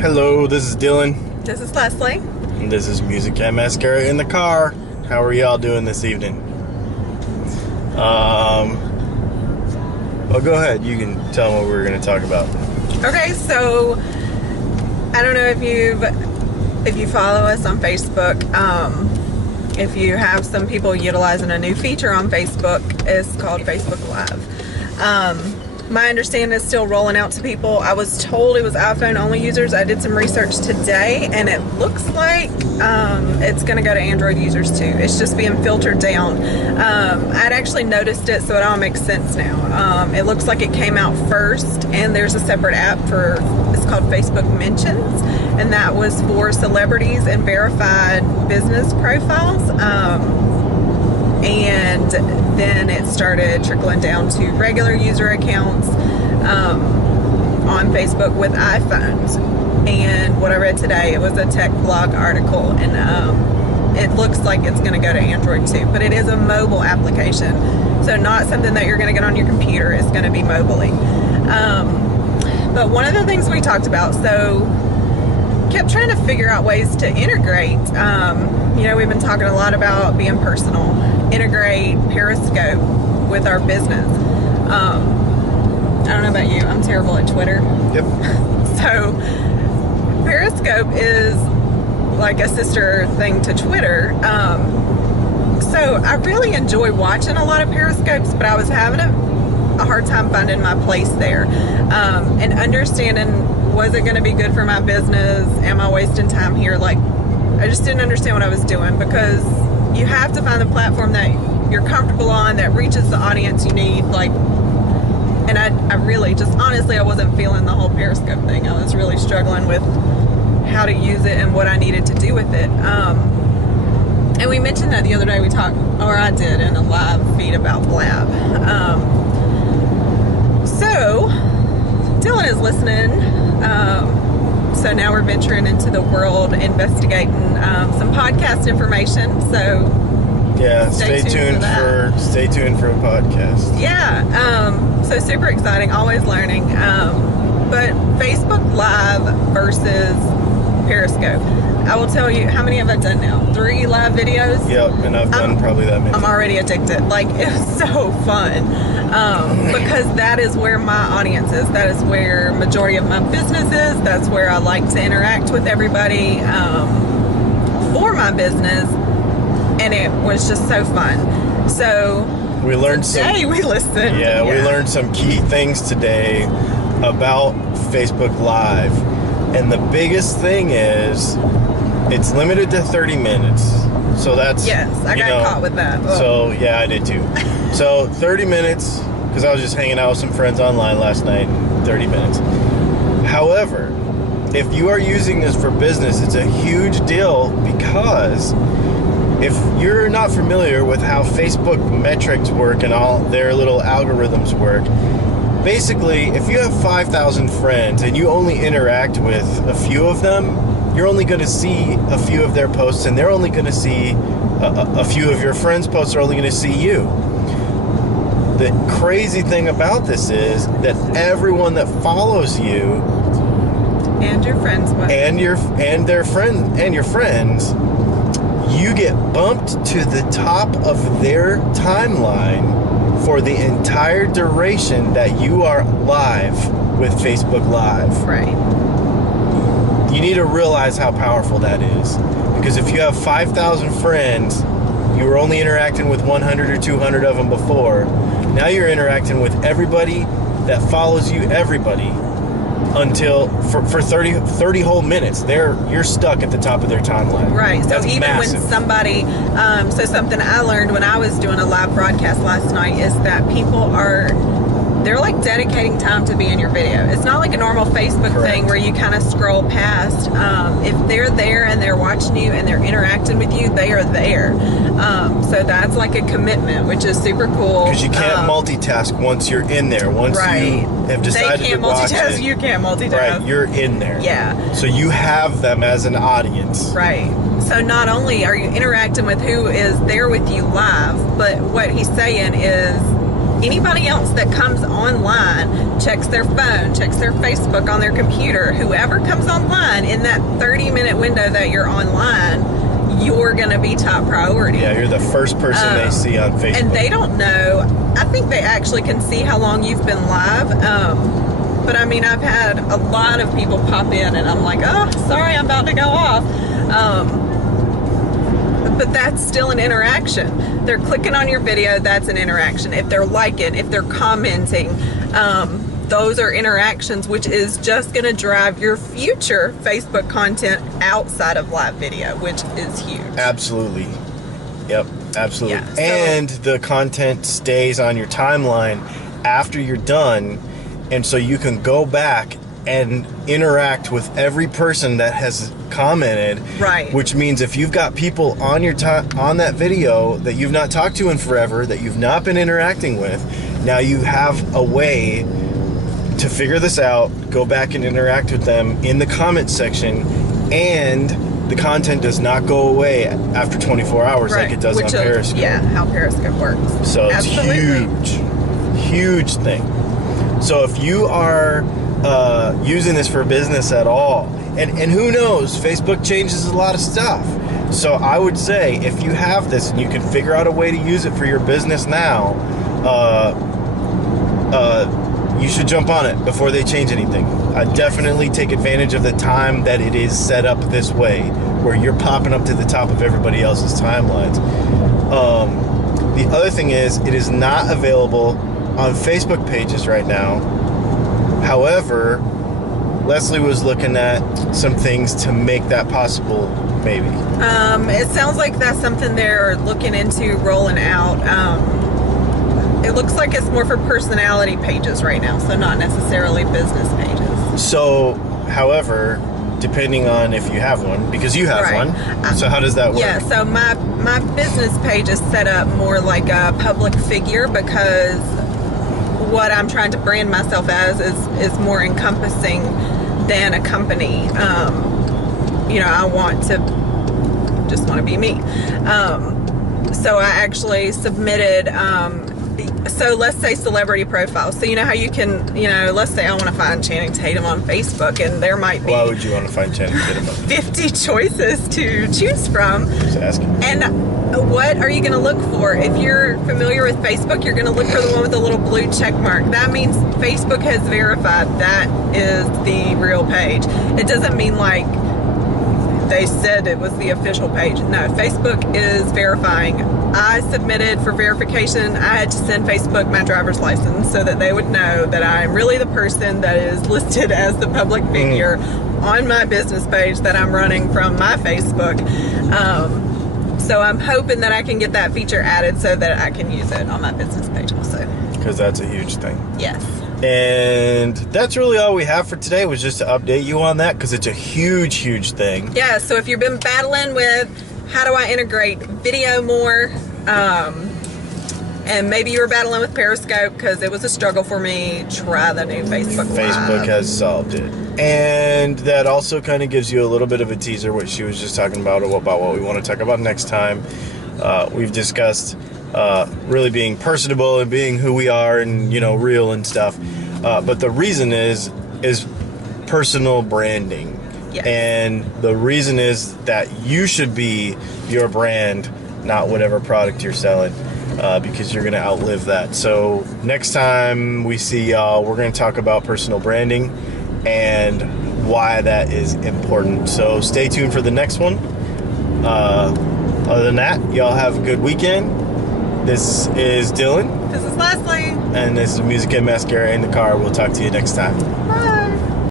Hello, this is Dylan. This is Leslie. And this is Music and Mascara in the car. How are y'all doing this evening? Well, go ahead. You can tell them what we're going to talk about. Okay, so I don't know if you follow us on Facebook. If you have some people utilizing a new feature on Facebook, it's called Facebook Live. My understanding is still rolling out to people. I was told it was iPhone only users. I did some research today and it looks like it's going to go to Android users too. It's just being filtered down. I'd actually noticed it, so it all makes sense now. It looks like it came out first and there's a separate app it's called Facebook Mentions, and that was for celebrities and verified business profiles. And then it started trickling down to regular user accounts on Facebook with iPhones. And what I read today, it was a tech blog article, and it looks like it's going to go to Android too, but it is a mobile application, so not something that you're going to get on your computer. It's going to be mobily. But one of the things we talked about, so kept trying to figure out ways to integrate. We've been talking a lot about being personal, integrate Periscope with our business. I don't know about you, I'm terrible at Twitter. Yep. So Periscope is like a sister thing to Twitter. So I really enjoy watching a lot of Periscopes, but I was having a hard time finding my place there, and understanding, was it going to be good for my business? Am I wasting time here? Like, I just didn't understand what I was doing, because you have to find the platform that you're comfortable on, that reaches the audience you need. Like, and I really just, honestly, I wasn't feeling the whole Periscope thing. I was really struggling with how to use it and what I needed to do with it. And we mentioned that the other day. I did in a live feed about Blab. So Dylan is listening. So now we're venturing into the world, investigating some podcast information. So yeah, stay tuned for a podcast. Yeah. So super exciting. Always learning. But Facebook Live versus Periscope. I will tell you, how many have I done now? 3 live videos? Yep, and I've done probably that many. I'm already addicted. Like, it was so fun. Because that is where my audience is. That is where majority of my business is. That's where I like to interact with everybody for my business. And it was just so fun. So we learned we listened. Yeah, we learned some key things today about Facebook Live. And the biggest thing is, it's limited to 30 minutes. So that's... Yes, I got caught with that. Ugh. So, yeah, I did too. So, 30 minutes, because I was just hanging out with some friends online last night, 30 minutes. However, if you are using this for business, it's a huge deal, because if you're not familiar with how Facebook metrics work and all their little algorithms work, basically, if you have 5,000 friends and you only interact with a few of them, you're only going to see a few of their posts, and they're only going to see a few of your friends' posts are only going to see you. The crazy thing about this is that everyone that follows you and your friends and your friends, you get bumped to the top of their timeline for the entire duration that you are live with Facebook Live. Right. You need to realize how powerful that is. Because if you have 5,000 friends, you were only interacting with 100 or 200 of them before. Now you're interacting with everybody that follows you, everybody, until for 30 whole minutes. You're stuck at the top of their timeline. Right. So that's even massive. when somebody, so something I learned when I was doing a live broadcast last night is that they're like dedicating time to be in your video. It's not like a normal Facebook Correct. thing where you kind of scroll past. If they're there and they're watching you and they're interacting with you, they are there. So that's like a commitment, which is super cool. Because you can't multitask once you're in there. Once you have decided to watch it. You can't multitask. Right, you're in there. Yeah. So you have them as an audience. Right. So not only are you interacting with who is there with you live, but what he's saying is anybody else that comes online, checks their phone, checks their Facebook on their computer, whoever comes online in that 30-minute window that you're online, you're going to be top priority. Yeah, you're the first person they see on Facebook. And they don't know. I think they actually can see how long you've been live. But I mean, I've had a lot of people pop in and I'm like, oh, sorry, I'm about to go off. But that's still an interaction. They're clicking on your video, that's an interaction. If they're liking, if they're commenting, those are interactions, which is just going to drive your future Facebook content outside of live video, which is huge. Absolutely. Yep, absolutely. Yeah, so, and the content stays on your timeline after you're done, and so you can go back and interact with every person that has commented. Right. Which means if you've got people on your on that video that you've not talked to in forever, that you've not been interacting with, now you have a way to figure this out, go back and interact with them in the comment section, and the content does not go away after 24 hours like it does on Periscope. Yeah, how Periscope works. So it's Absolutely. huge thing. So if you are using this for business at all, and who knows, Facebook changes a lot of stuff. So I would say if you have this and you can figure out a way to use it for your business now, you should jump on it before they change anything. Definitely take advantage of the time that it is set up this way, where you're popping up to the top of everybody else's timelines. The other thing is, it is not available on Facebook pages right now. However, Leslie was looking at some things to make that possible, maybe. It sounds like that's something they're looking into rolling out. It looks like it's more for personality pages right now, so not necessarily business pages. So, however, depending on if you have one, because you have one, so how does that work? Yeah, so my business page is set up more like a public figure, because what I'm trying to brand myself as is more encompassing than a company. You know, I want to be me. So I actually submitted, so let's say celebrity profiles. So you know how you can, let's say I want to find Channing Tatum on Facebook, and there might be... Why would you want to find Channing Tatum on Facebook? 50 choices to choose from. Just asking. And what are you going to look for? If you're familiar with Facebook, you're going to look for the one with the little blue check mark. That means Facebook has verified that is the real page. It doesn't mean like they said it was the official page. No, Facebook is verifying. I submitted for verification. I had to send Facebook my driver's license so that they would know that I'm really the person that is listed as the public figure on my business page that I'm running from my Facebook. So I'm hoping that I can get that feature added so that I can use it on my business page also. Because that's a huge thing. Yes. And that's really all we have for today, was just to update you on that, because it's a huge thing. Yeah, so if you've been battling with how do I integrate video more, and maybe you were battling with Periscope because it was a struggle for me, try the new Facebook Live. Facebook has solved it. And that also kind of gives you a little bit of a teaser, what she was just talking about what we want to talk about next time. We've discussed really being personable and being who we are and, real and stuff. But the reason is personal branding. Yes. And the reason is that you should be your brand, not whatever product you're selling, because you're going to outlive that. So next time we see y'all, we're going to talk about personal branding and why that is important. So stay tuned for the next one. Other than that, y'all have a good weekend. This is Dylan. This is Leslie. And this is Music and Mascara in the Car. We'll talk to you next time. Bye.